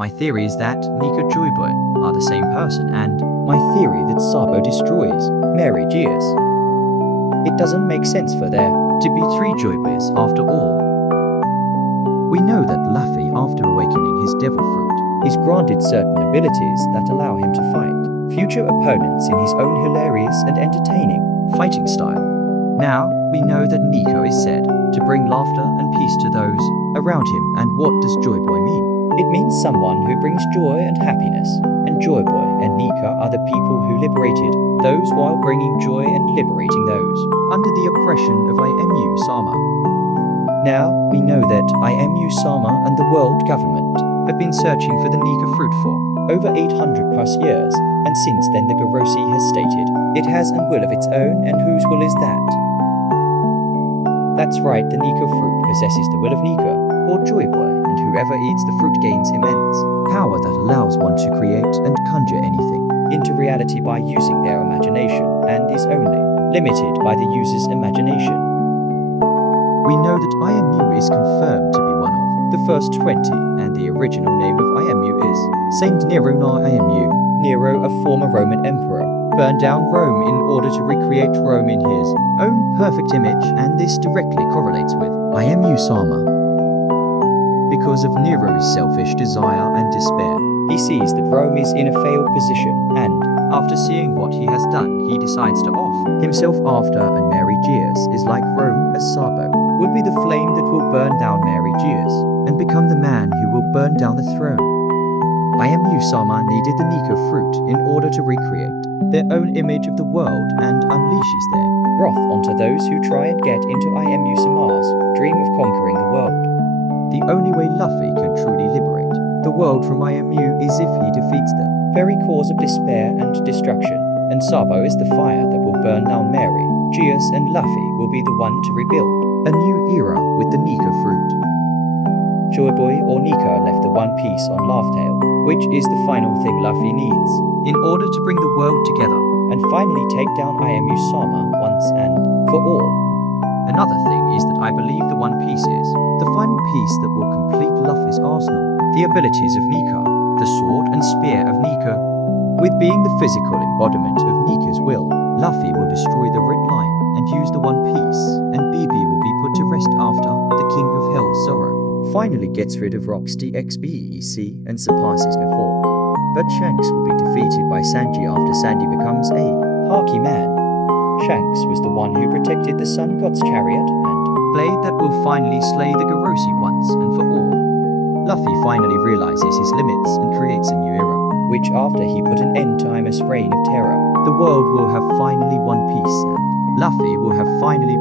My theory is that Nika Joy Boy are the same person, and my theory that Sabo destroys Mary Geas. It doesn't make sense for there to be three Joy Boys after all. We know that Luffy, after awakening his devil fruit, is granted certain abilities that allow him to fight future opponents in his own hilarious and entertaining fighting style. Now, we know that Nico is said to bring laughter and peace to those around him, and what does Joy Boy mean? It means someone who brings joy and happiness, and Joy Boy and Nika are the people who liberated those while bringing joy and liberating those under the oppression of IMU Sama. Now, we know that IMU Sama and the world government have been searching for the Nika fruit for over 800 plus years, and since then the Garossi has stated it has a will of its own, and whose will is that? That's right, the Nika fruit possesses the will of Nika, or Joy Boy, and whoever eats the fruit gains immense power that allows one to create and conjure anything into reality by using their imagination, and is only limited by the user's imagination. We know that IMU is confirmed to be one of the first 20, and the original name of IMU is Saint Nero na IMU. Nero, a former Roman emperor, burned down Rome in order to recreate Rome in his own perfect image, and this directly correlates with IMU Sama. Because of Nero's selfish desire and despair, he sees that Rome is in a failed position, and after seeing what he has done, he decides to off himself after, and Mary Geas is like Rome, as Sabo would be the flame that will burn down Mary Geas and become the man who will burn down the throne. IMU Sama needed the Nika fruit in order to recreate their own image of the world and unleashes their wrath onto those who try and get into IMU Sama's dream of conquering the world. The only way Luffy can truly liberate the world from IMU is if he defeats the very cause of despair and destruction, and Sabo is the fire that will burn down Mary Geas, and Luffy will be the one to rebuild a new era with the Nika fruit. Joy Boy or Nika left the One Piece on Laugh Tale, which is the final thing Luffy needs in order to bring the world together and finally take down IMU Sama once and for all. Another thing is that I believe the One Piece is the final piece that will complete Luffy's arsenal. The abilities of Nika, the sword and spear of Nika, with being the physical embodiment of Nika's will, Luffy will destroy the Red Line and use the One Piece, and BB will be put to rest after the King of Hell, Zoro, finally gets rid of Rocksteady XBEC and surpasses Mihawk. But Shanks will be defeated by Sanji after Sandy becomes a Haki man. Shanks was the one who protected the Sun God's chariot and blade that will finally slay the Garossi once and for all. Luffy finally realizes his limits and creates a new era, which after he put an end to Imus' reign of terror, the world will have finally one piece, and Luffy will have finally